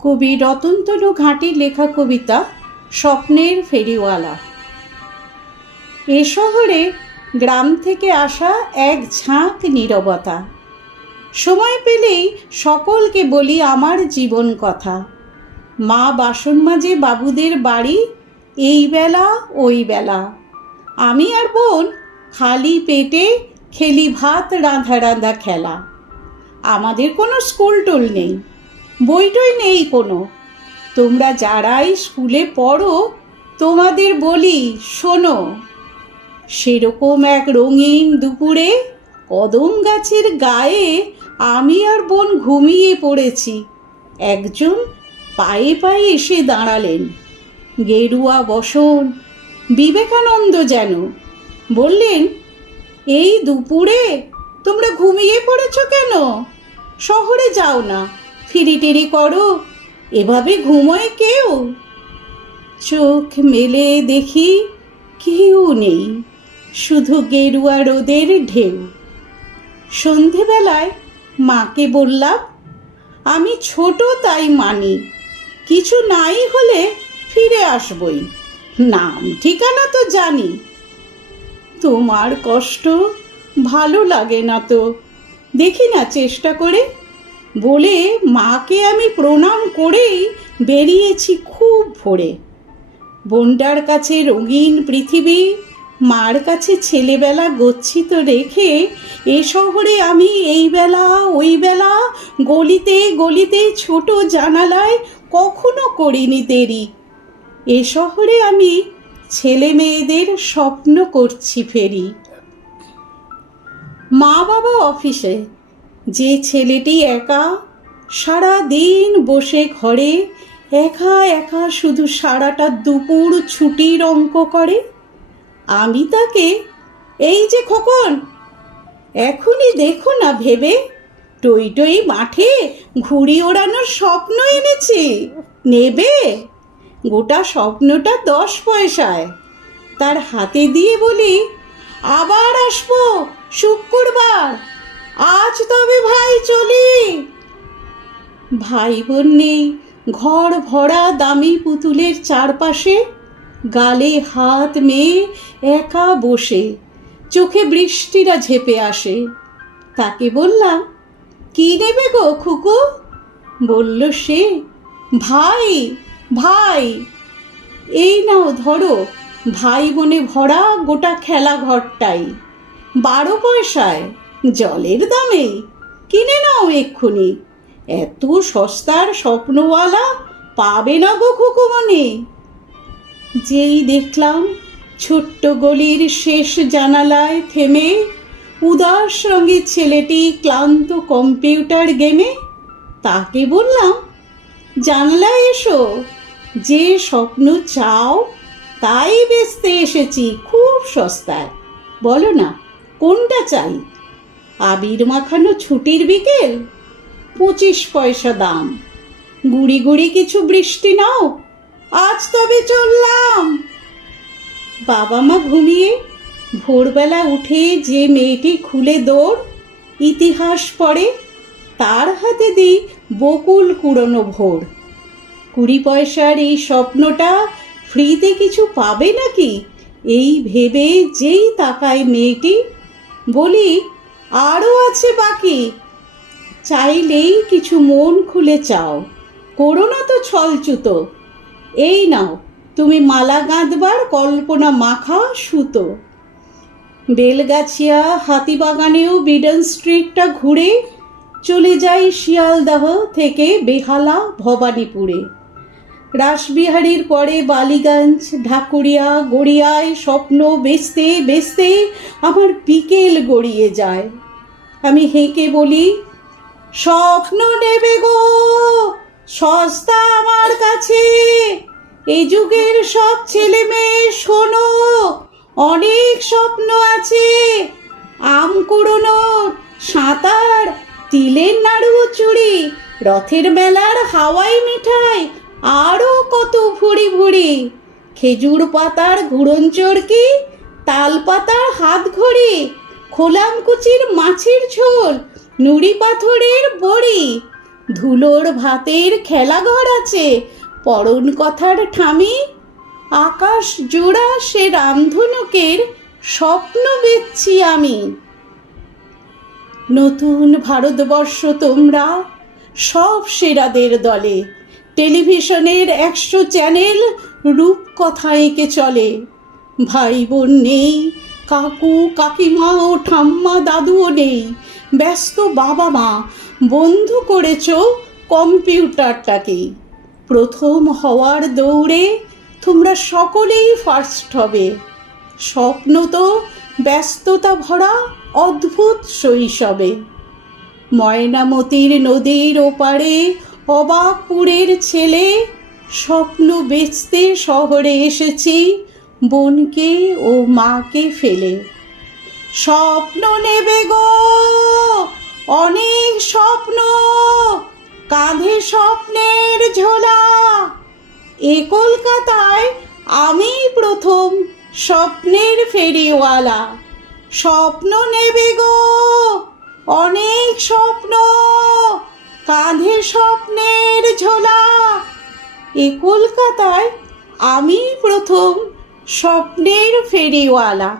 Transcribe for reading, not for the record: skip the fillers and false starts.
কবি রতনতনু ঘাঁটির লেখা কবিতা স্বপ্নের ফেরিওয়ালা। এ শহরে গ্রাম থেকে আসা এক ঝাঁক নীরবতা। সময় পেলেই সকলকে বলি আমার জীবন কথা। মা বাসন মাজে বাবুদের বাড়ি, এই বেলা ওই বেলা। আমি আর বোন খালি পেটে খেলি ভাত রাঁধা রাঁধা খেলা। আমাদের কোনো স্কুল টোল নেই, বইটই নেই কোনো। তোমরা যারাই স্কুলে পড়ো তোমাদের বলি শোনো। সেরকম এক রঙিন দুপুরে কদম গাছের গায়ে আমি আর বোন ঘুমিয়ে পড়েছি। একজন পায়ে পায়ে এসে দাঁড়ালেন, গেরুয়া বসন, বিবেকানন্দ যেন। বললেন, এই দুপুরে তোমরা ঘুমিয়ে পড়েছ কেন? শহরে যাও না, ফিরি টিরি করো, এভাবে ঘুমোয় কেউ? চোখ মেলে দেখি কেউ নেই, শুধু গেরুয়া রোদের ঢেউ। সন্ধেবেলায় মাকে বললাম, আমি ছোট তাই মানি, কিছু নাই হলে ফিরে আসবই, নাম ঠিকানা তো জানি। তোমার কষ্ট ভালো লাগে না তো, দেখি না চেষ্টা করে, বলে মাকে আমি প্রণাম করেই বেরিয়েছি খুব ভোরে। বোনটার কাছে রঙিন পৃথিবী, মার কাছে ছেলেবেলা গচ্ছিত রেখে এ শহরে আমি এই বেলা ওই বেলা গলিতে গলিতে ছোট জানালায় কখনো করিনি দেরি। এ শহরে আমি ছেলে মেয়েদের স্বপ্ন করছি ফেরি। মা বাবা অফিসে, যে ছেলেটি একা সারা দিন বসে ঘরে একা একা শুধু সারাটা দুপুর ছুটির অঙ্ক করে, আমি তাকে, এই যে খোকন, এখনই দেখো না ভেবে টই টই মাঠে ঘুড়ি ওড়ানোর স্বপ্ন এনেছি, নেবে? গোটা স্বপ্নটা 10 পয়সায়। তার হাতে দিয়ে বলি, আবার আসবো শুক্রবার, আজ তবে ভাই চলি। ভাই বোন নেই, ঘর ভরা দামি পুতুলের চারপাশে, গালে হাত মেয়ে একা বসে, চোখে বৃষ্টিরা ঝেপে আসে। তাকে বললাম, কি নেবে গো খুকু? বলল সে, ভাই ভাই। এই নাও ধরো, ভাই বোনে ভরা গোটা খেলা ঘরটাই, 12 পয়সায়, জলের দামে, কিনে নাও এক্ষুনি। এত সস্তার স্বপ্নওয়ালা পাবে না গো খুকুমনি। যেই দেখলাম ছোট্ট গলির শেষ জানালায় থেমে উদাস রঙের ছেলেটি ক্লান্ত কম্পিউটার গেমে, তাকে বললাম, জানলায় এসো, যে স্বপ্ন চাও তাই বেচতে এসেছি খুব সস্তায়, বলো না কোনটা চাই? আবির মাখানো ছুটির বিকেল, 25 পয়সা দাম। গুড়ি গুড়ি কিছু বৃষ্টি নাও, আজ তবে চললাম। বাবা মা ঘুমিয়ে ভোরবেলা উঠে যে মেয়েটি খুলে দৌড়, ইতিহাস পড়ে, তার হাতে দিই বকুল কুড়োনো ভোর। 20 পয়সার এই স্বপ্নটা ফ্রিতে কিছু পাবে নাকি, এই ভেবে যেই তাকায় মেয়েটি, বলি, আরও আছে বাকি, চাইলেই কিছু মন খুলে চাও, করো না তো ছলচুতো। এই নাও তুমি মালা গাঁথবার কল্পনা মাখা সুতো। বেলগাছিয়া হাতিবাগানেও বিডন স্ট্রিটটা ঘুরে চলে যাই শিয়ালদাহ থেকে বেহালা ভবানীপুরে। রাসবিহারীর পরে বালিগঞ্জ, ঢাকুরিয়া, গড়িয়ায় স্বপ্ন বেচতে বেচতে আমার বিকেল গড়িয়ে যায়। আমি হেঁকে বলি, স্বপ্ন নেবে গো, সস্তা আমার কাছে। এই যুগের সব ছেলে মেয়ে শোনো, অনেক স্বপ্ন আছে, আম কুড়োনোর, সাঁতার, তিলের নাড়ু চুড়ি, রথের মেলার হাওয়াই মিঠাই, আরও কত ভুড়ি ভুড়ি, খেজুর পাতার ঘুরন চরকি, তাল পাতার হাত ঘড়ি, খোলামকুচির মাছের ঝোল, নুড়ি পাথরের বড়ি, ধুলোর ভাতের খেলাঘর আছে পরন কথার ঠামি, আকাশ জোড়া সে রামধনুকের স্বপ্ন বেচছি আমি। নতুন ভারতবর্ষ তোমরা, সব সেরাদের দলে, টেলিভিশনের 100 চ্যানেল রূপকথা এঁকে চলে। ভাই বোন নেই, কাকু কাকিমা ও ঠাম্মা দাদুও নেই, ব্যস্ত বাবা মা বন্ধু করেছ কম্পিউটারটাকে। প্রথম হওয়ার দৌড়ে তোমরা সকলেই ফার্স্ট হবে। স্বপ্ন তো ব্যস্ততা ভরা অদ্ভুত শৈশবে। ময়নামতির নদীর ওপারে অবাকপুরের ছেলে, স্বপ্ন বেচতে শহরে এসেছি বোনকে ও মাকে ফেলে। স্বপ্ন নেবে গো অনেক স্বপ্ন, কাঁধে স্বপ্নের ঝোলা, এ কলকাতায় আমি প্রথম স্বপ্নের ফেরিওয়ালা। স্বপ্ন নেবে গো অনেক স্বপ্ন, কাঁধে স্বপ্নের ঝোলা, এ কলকাতায় আমি প্রথম স্বপ্নের ফেরিওয়ালা।